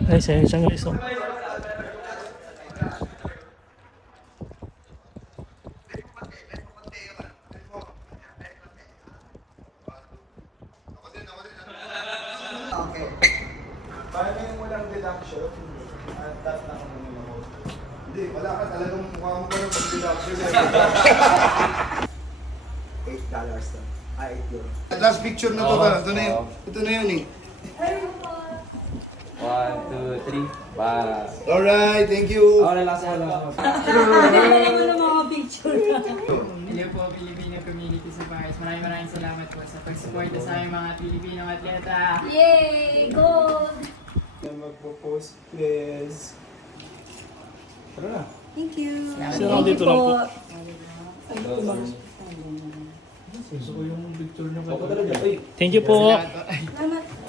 Guys, ayun siya guys. Oh. Okay. Paano yung walang deduction? At that na kung ano ako. Hindi, wala ka talagang mukha mo pa ng pag-deduction. $8 to. €8. Last picture na to ba? Ito na yun. Ito na yun eh. 1, 2, 3, bye. Alright, thank you. Oh, last one. Hello po, Filipino community sa Paris. Maraming salamat po sa pag-suporta sa aming mga Pilipinong atleta. Yay! Gold! Na magpo-post, please. Tara na. Thank you. Sino ako dito lang po? Gusto ko yung picture niyo Ako talaga. Uy, Thank you po. Salamat